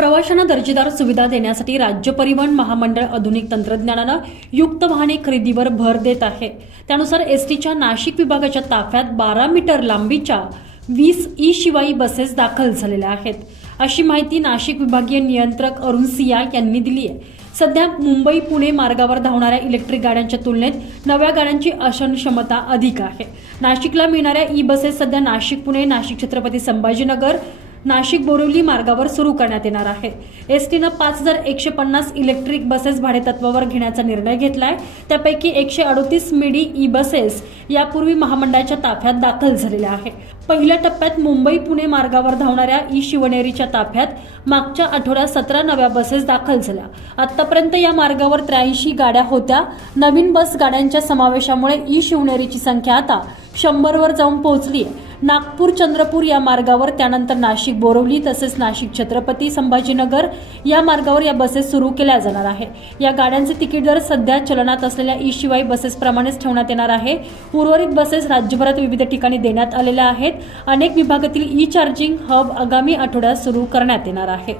प्रवाशांना दर्जेदार सुविधा देण्यासाठी राज्य परिवहन महामंडळ आधुनिक तंत्रज्ञानानं युक्त वाहने खरेदीवर भर देत आहे. त्यानुसार एस टीच्या नाशिक विभागाच्या ताफ्यात बारा मीटर लांबीच्या वीस ई शिवाई बसेस दाखल झालेल्या आहेत. अशी माहिती नाशिक विभागीय नियंत्रक अरुण सिया यांनी दिली आहे सध्या मुंबई पुणे मार्गावर धावणाऱ्या इलेक्ट्रिक गाड्यांच्या तुलनेत नव्या गाड्यांची आसन क्षमता अधिक आहे. नाशिकला मिळणाऱ्या ई बसेस सध्या नाशिक पुणे नाशिक छत्रपती संभाजीनगर नाशिक बोरिवली मार्गावर सुरू करण्यात येणार आहे. एस टीनं पाच हजार एकशे पन्नास इलेक्ट्रिक बसेस भाडेतत्वावर घेण्याचा निर्णय घेतलाय. त्यापैकी एकशे अडोतीस मिडी ई बसेस यापूर्वी महामंडळाच्या ताफ्यात दाखल झालेल्या आहे पहिल्या टप्प्यात मुंबई पुणे मार्गावर धावणाऱ्या ई शिवनेरीच्या ताफ्यात मागच्या आठवड्यात सतरा नव्या बसेस दाखल झाल्या. आतापर्यंत या मार्गावर त्र्याऐंशी गाड्या होत्या. नवीन बस गाड्यांच्या समावेशामुळे ई शिवनेरीची संख्या आता शंभरवर जाऊन पोहोचली आहे नागपूर चंद्रपूर या मार्गावर त्यानंतर नाशिक बोरवली तसेच नाशिक छत्रपती संभाजीनगर या मार्गावर या बसेस सुरू केल्या जाणार आहे या गाड्यांचे तिकीट दर सध्या चलनात असलेल्या ई शिवाय बसेसप्रमाणेच ठेवण्यात येणार आहे. उर्वरित बसेस राज्यभरात विविध ठिकाणी देण्यात आलेल्या आहेत. अनेक विभागातील ई चार्जिंग हब आगामी आठवड्यात सुरू करण्यात येणार आहे.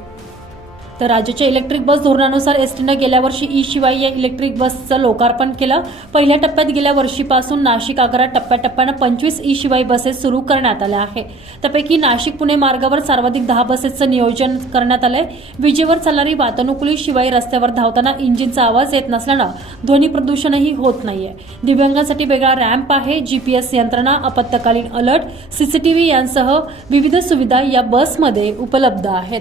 तर राज्याच्या इलेक्ट्रिक बस धोरणानुसार एस टीनं गेल्या वर्षी ई शिवाय या इलेक्ट्रिक बसचं लोकार्पण केलं. पहिल्या टप्प्यात गेल्या वर्षीपासून नाशिक आग्रा टप्प्याटप्प्यानं पंचवीस ई शिवाय बसेस सुरू करण्यात आल्या आहे त्यापैकी नाशिक पुणे मार्गावर सर्वाधिक दहा बसेसचं नियोजन करण्यात आलंय. विजेवर चालणारी वातानुकूलित शिवाय रस्त्यावर धावताना इंजिनचा आवाज येत नसल्यानं ध्वनी प्रदूषणही होत नाहीये. दिव्यांगांसाठी वेगळा रॅम्प आहे. जीपीएस यंत्रणा आपत्कालीन अलर्ट सीसीटीव्ही यांसह विविध सुविधा या बसमध्ये उपलब्ध आहेत.